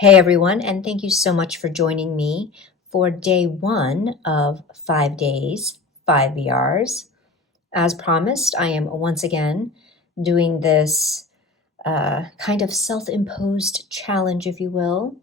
Hey everyone, and thank you so much for joining me for day one of 5 days, 5 VRs. As promised, I am once again doing this kind of self-imposed challenge, if you will,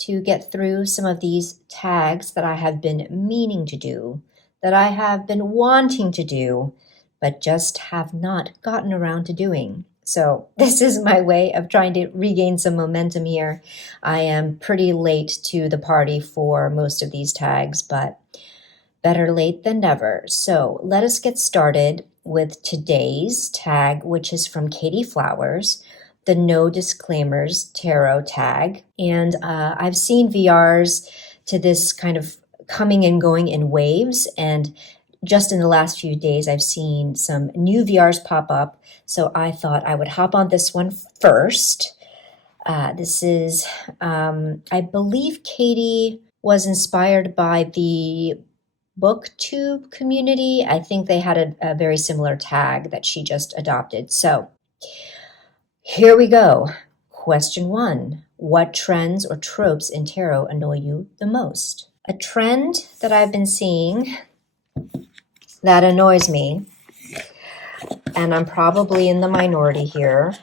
to get through some of these tags that I have been meaning to do, that I have been wanting to do, but just have not gotten around to doing. So this is my way of trying to regain some momentum here. I am pretty late to the party for most of these tags, but better late than never. So let us get started with today's tag, which is from Katie Flowers, the No Disclaimers Tarot tag. And I've seen VRs to this kind of coming and going in waves. And just in the last few days, I've seen some new VRs pop up. So I thought I would hop on this one first. This is, I believe Katie was inspired by the BookTube community. I think they had a very similar tag that she just adopted. So here we go. Question one. What trends or tropes in tarot annoy you the most? A trend that I've been seeing that annoys me, and I'm probably in the minority here.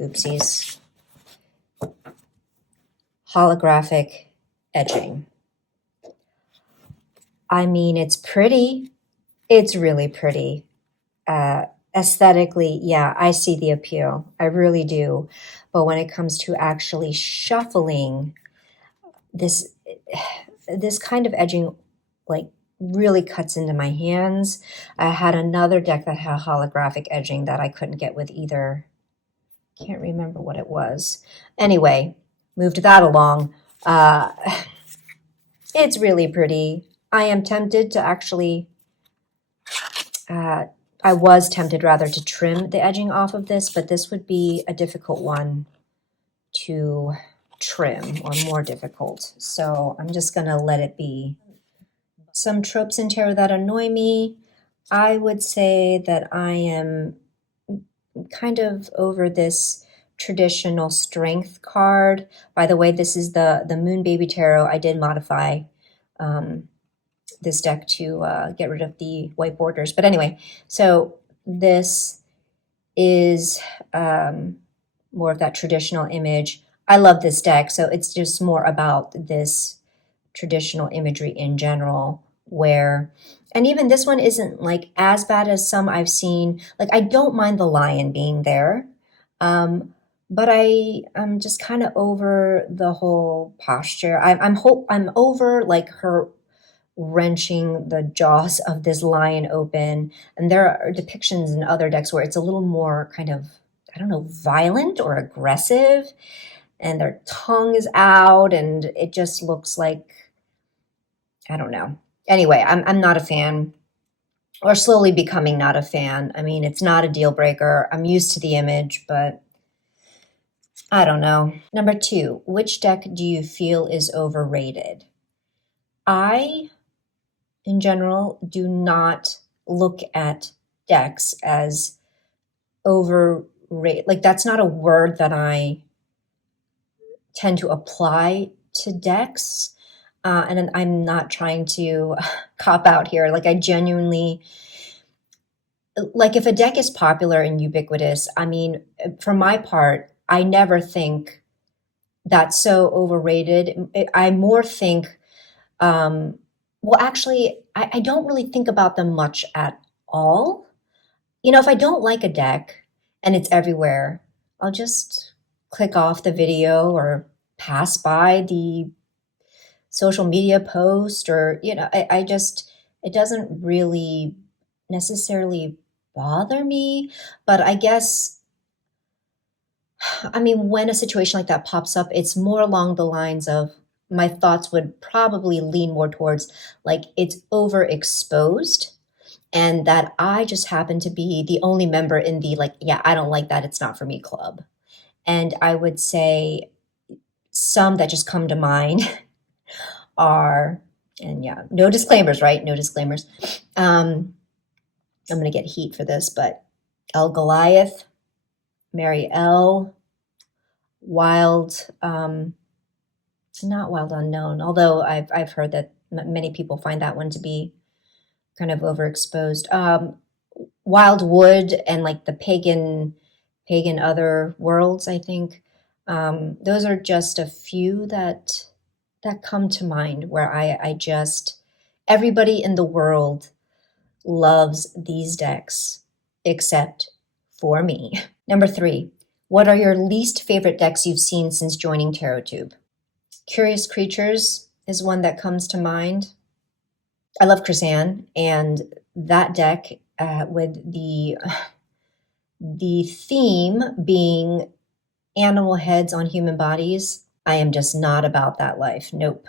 Oopsies. Holographic edging. I mean, it's pretty. It's really pretty. Aesthetically, yeah, I see the appeal. I really do. But when it comes to actually shuffling, this kind of edging like really cuts into my hands. I had another deck that had holographic edging that I couldn't get with either. Can't remember what it was. Anyway, moved that along. It's really pretty. I am tempted to actually, I was tempted rather to trim the edging off of this, but this would be a difficult one to trim, or more difficult. So I'm just going to let it be. Some tropes in tarot that annoy me. I would say that I am kind of over this traditional strength card. By the way, this is the Moon Baby Tarot. I did modify this deck to get rid of the white borders. But anyway, so this is more of that traditional image. I love this deck, so it's just more about this traditional imagery in general, and even this one isn't like as bad as some I've seen. Like, I don't mind the lion being there, but I'm just kind of over the whole posture. I'm over like her wrenching the jaws of this lion open, and there are depictions in other decks where it's a little more kind of, I don't know, violent or aggressive, and their tongue is out, and it just looks like, I don't know. Anyway, I'm not a fan, or slowly becoming not a fan. I mean, it's not a deal breaker. I'm used to the image, but I don't know. Number two, which deck do you feel is overrated? I, in general, do not look at decks as overrated. Like, that's not a word that I tend to apply to decks. And I'm not trying to cop out here. Like, I genuinely, like, if a deck is popular and ubiquitous, I mean, for my part, I never think that's so overrated. I more think, well, actually, I don't really think about them much at all. If I don't like a deck and it's everywhere, I'll just click off the video or pass by the social media post, or, I just, it doesn't really necessarily bother me. But I guess, I mean, when a situation like that pops up, it's more along the lines of, my thoughts would probably lean more towards like it's overexposed, and that I just happen to be the only member in the, like, yeah, I don't like that, it's not for me club. And I would say some that just come to mind are, and yeah, no disclaimers, right? No disclaimers. I'm going to get heat for this, but El Goliath, Mary L, wild, not wild unknown, although I've heard that many people find that one to be kind of overexposed. Wild Wood and like the pagan other worlds, I think. Those are just a few that come to mind where I just everybody in the world loves these decks except for me. Number 3, what are your least favorite decks you've seen since joining TarotTube? Curious Creatures is one that comes to mind. I love Krisan, and that deck with the theme being animal heads on human bodies, I am just not about that life. Nope.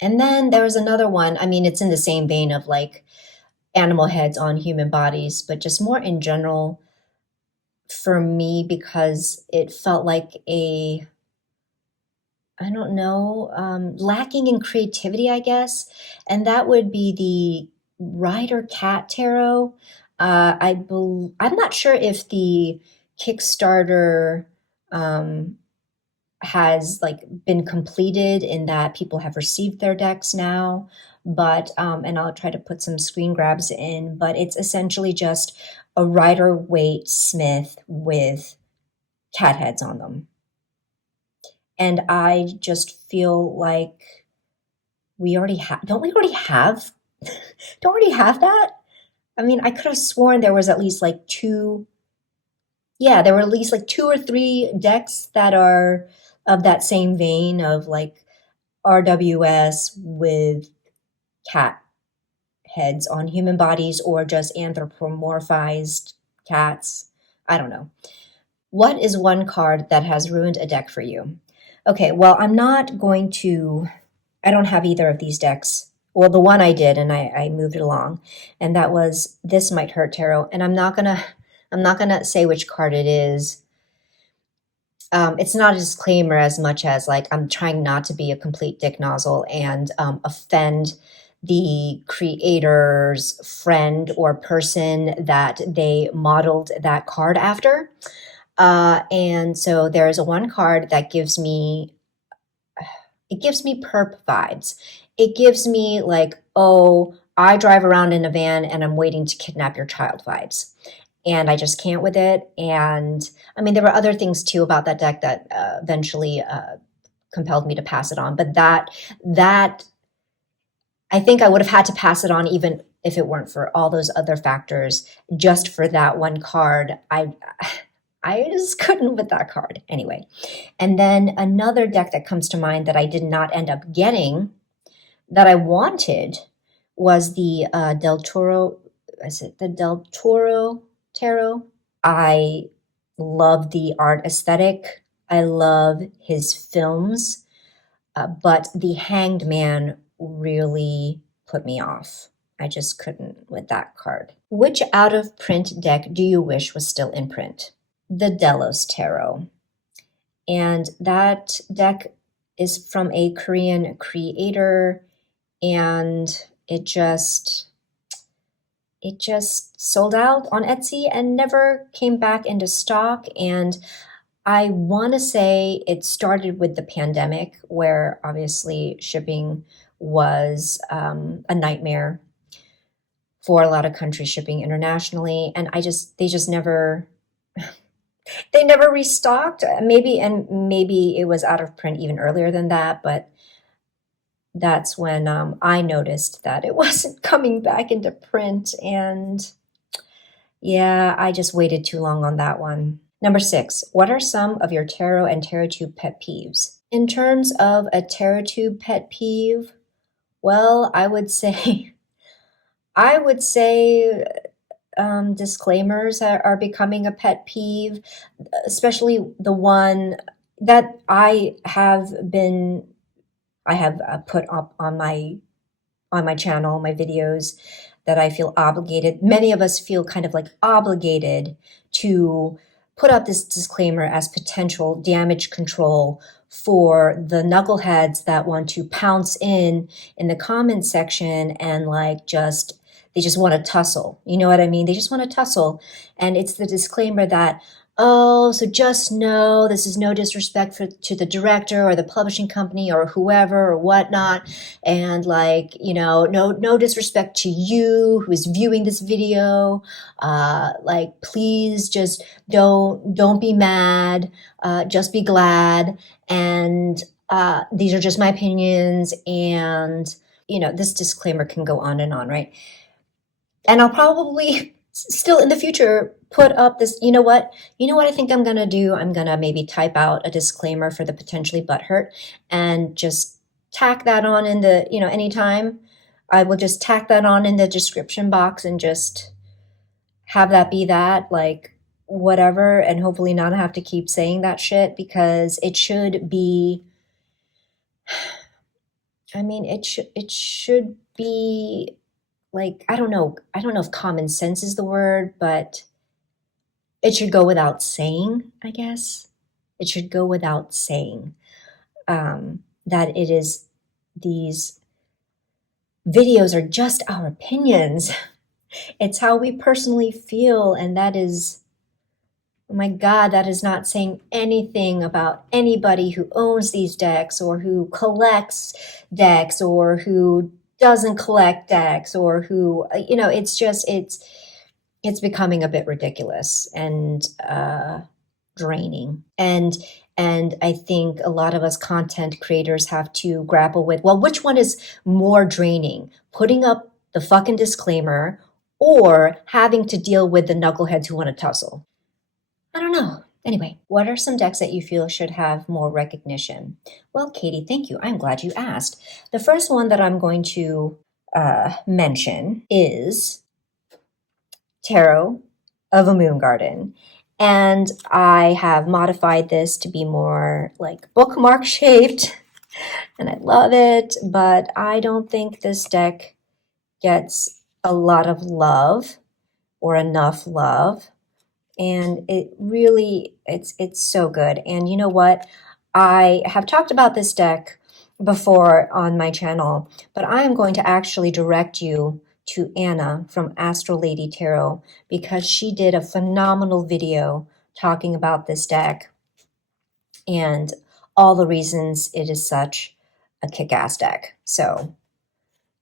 And then there was another one. I mean, it's in the same vein of like animal heads on human bodies, but just more in general for me because it felt like I don't know, lacking in creativity, I guess. And that would be the Rider Cat Tarot. I'm not sure if the Kickstarter has like been completed in that people have received their decks now, but and I'll try to put some screen grabs in, but it's essentially just a Rider-Waite Smith with cat heads on them. And I just feel like we already have, don't we already have, don't we already have that? I mean, I could have sworn there was at least like there were at least like 2 or 3 decks that are of that same vein of like RWS with cat heads on human bodies or just anthropomorphized cats. I don't know. What is one card that has ruined a deck for you? Okay, well, I don't have either of these decks. Well, the one I did, and I moved it along, and that was This Might Hurt Tarot. And I'm not gonna say which card it is. It's not a disclaimer as much as like I'm trying not to be a complete dick nozzle and offend the creator's friend or person that they modeled that card after. And so there's one card that gives me perp vibes. It gives me like, oh, I drive around in a van and I'm waiting to kidnap your child vibes. And I just can't with it. And I mean, there were other things too about that deck that eventually compelled me to pass it on. But that I think I would have had to pass it on even if it weren't for all those other factors. Just for that one card, I just couldn't with that card. Anyway, and then another deck that comes to mind that I did not end up getting that I wanted was the Del Toro. Is it the Del Toro Tarot? I love the art aesthetic. I love his films, but the Hanged Man really put me off. I just couldn't with that card. Which out of print deck do you wish was still in print? The Delos Tarot. And that deck is from a Korean creator, and it just sold out on Etsy and never came back into stock. And I want to say it started with the pandemic, where obviously shipping was a nightmare for a lot of countries shipping internationally, and they just never they never restocked. Maybe it was out of print even earlier than that, but that's when I noticed that it wasn't coming back into print, and yeah, I just waited too long on that one. Number 6, what are some of your tarot and TarotTube pet peeves? In terms of a TarotTube pet peeve, well, I would say disclaimers are becoming a pet peeve, especially the one that I have put up on my channel, my videos, that I feel obligated. Many of us feel kind of like obligated to put up this disclaimer as potential damage control for the knuckleheads that want to pounce in the comment section and like they just want to tussle. You know what I mean? They just want to tussle. And it's the disclaimer that oh, so just know this is no disrespect to the director or the publishing company or whoever or whatnot. And like, no disrespect to you who is viewing this video. Like, please just don't be mad. Just be glad. And these are just my opinions. And, this disclaimer can go on, right? And I'll probably still in the future put up this, you know what I think I'm going to do? I'm going to maybe type out a disclaimer for the potentially butthurt and just tack that on in the, anytime. I will just tack that on in the description box and just have that be that, like, whatever, and hopefully not have to keep saying that shit, because it should be, it should be, like, I don't know if common sense is the word, but it should go without saying, I guess. It should go without saying that it is, these videos are just our opinions. It's how we personally feel, and that is, oh my God, that is not saying anything about anybody who owns these decks or who collects decks or who doesn't collect decks or who, it's just, it's becoming a bit ridiculous and draining. And I think a lot of us content creators have to grapple with, well, which one is more draining? Putting up the fucking disclaimer or having to deal with the knuckleheads who want to tussle? I don't know. Anyway, what are some decks that you feel should have more recognition? Well, Katie, thank you. I'm glad you asked. The first one that I'm going to mention is Tarot of a Moon Garden. And I have modified this to be more like bookmark shaped, and I love it, but I don't think this deck gets a lot of love or enough love. And it really, it's so good. And you know what? I have talked about this deck before on my channel, but I am going to actually direct you to Anna from Astro Lady Tarot, because she did a phenomenal video talking about this deck and all the reasons it is such a kick-ass deck. So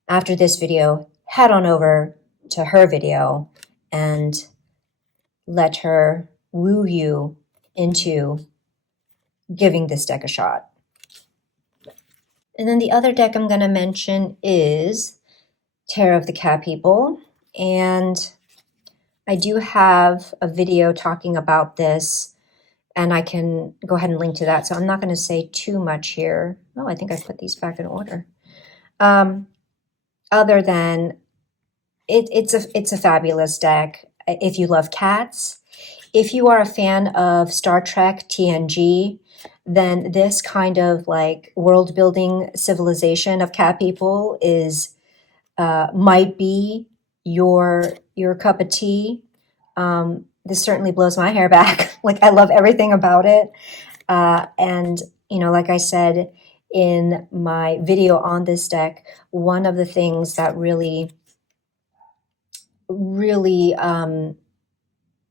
after this video, head on over to her video and let her woo you into giving this deck a shot. And then the other deck I'm going to mention is Tarot of the Cat People. And I do have a video talking about this, and I can go ahead and link to that. So I'm not going to say too much here. Oh, I think I put these back in order. Other than it's a fabulous deck. If you love cats, if you are a fan of Star Trek TNG, then this kind of like world building civilization of cat people is might be your cup of tea. This certainly blows my hair back. Like, I love everything about it. And like I said in my video on this deck, one of the things that really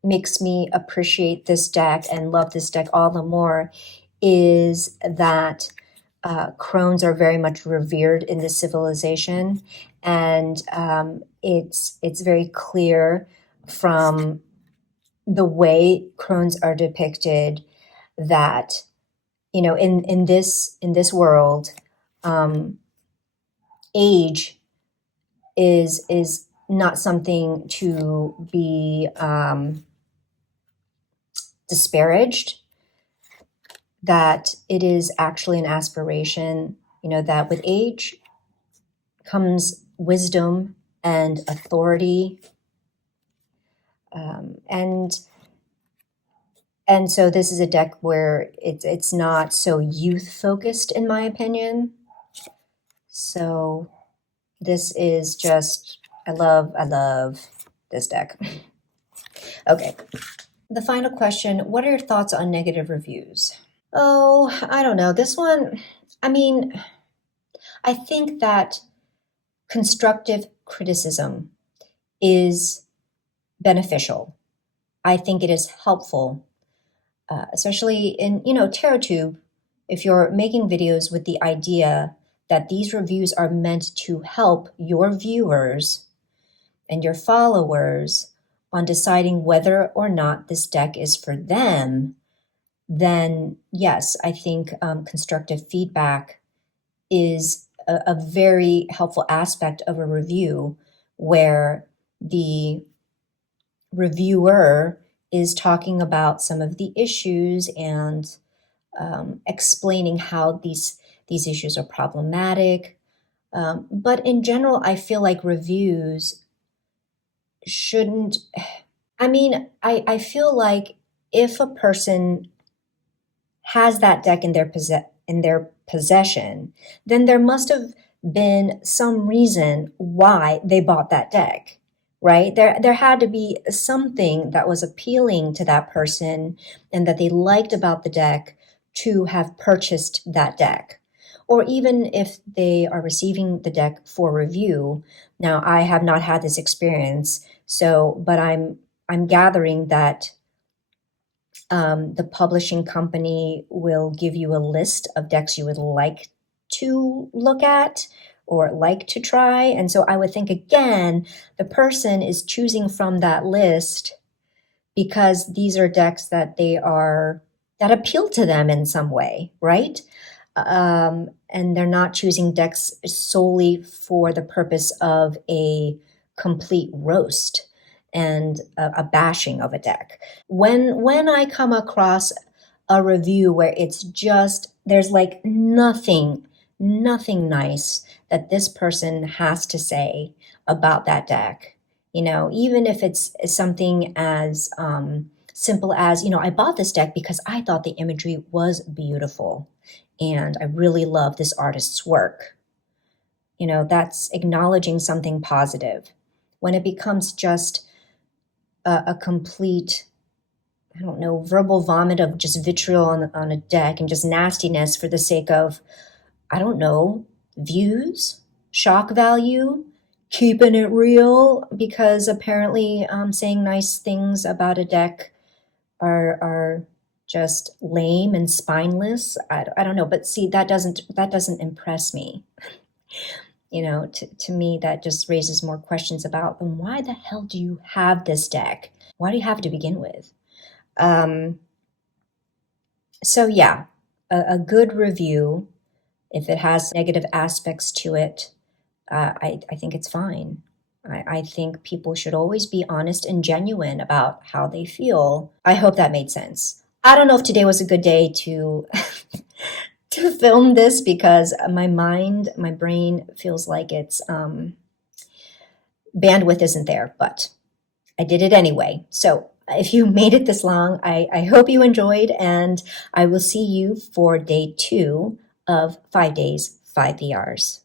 makes me appreciate this deck and love this deck all the more is that crones are very much revered in this civilization, and it's very clear from the way crones are depicted that in this world, age is not something to be disparaged, that it is actually an aspiration, that with age comes wisdom and authority. And so this is a deck where it's not so youth focused, in my opinion. So this is just, I love this deck. Okay. The final question, what are your thoughts on negative reviews? Oh, I don't know. This one, I think that constructive criticism is beneficial. I think it is helpful. especially in, TarotTube, if you're making videos with the idea that these reviews are meant to help your viewers and your followers on deciding whether or not this deck is for them, then yes, I think constructive feedback is a very helpful aspect of a review where the reviewer is talking about some of the issues and explaining how these issues are problematic. But in general, I feel like reviews shouldn't. I mean, I feel like if a person has that deck in their possession, then there must have been some reason why they bought that deck, right? There had to be something that was appealing to that person and that they liked about the deck to have purchased that deck. Or even if they are receiving the deck for review. Now, I have not had this experience, but I'm gathering that the publishing company will give you a list of decks you would like to look at or like to try. And so I would think, again, the person is choosing from that list because these are decks that that appeal to them in some way, right? And they're not choosing decks solely for the purpose of a complete roast and a bashing of a deck. When I come across a review where it's just there's like nothing nice that this person has to say about that deck, even if it's something as simple as, I bought this deck because I thought the imagery was beautiful and I really love this artist's work. That's acknowledging something positive. When it becomes just a complete, I don't know, verbal vomit of just vitriol on a deck and just nastiness for the sake of, I don't know, views, shock value, keeping it real, because apparently saying nice things about a deck are just lame and spineless. I don't know, but see, that doesn't impress me. To me, that just raises more questions about, then why the hell do you have this deck? Why do you have it to begin with? So yeah, a good review, if it has negative aspects to it, I think it's fine. I think people should always be honest and genuine about how they feel. I hope that made sense. I don't know if today was a good day to to film this because my brain feels like it's bandwidth isn't there, but I did it anyway. So if you made it this long, I hope you enjoyed, and I will see you for day 2 of 5 days, 5 VRs.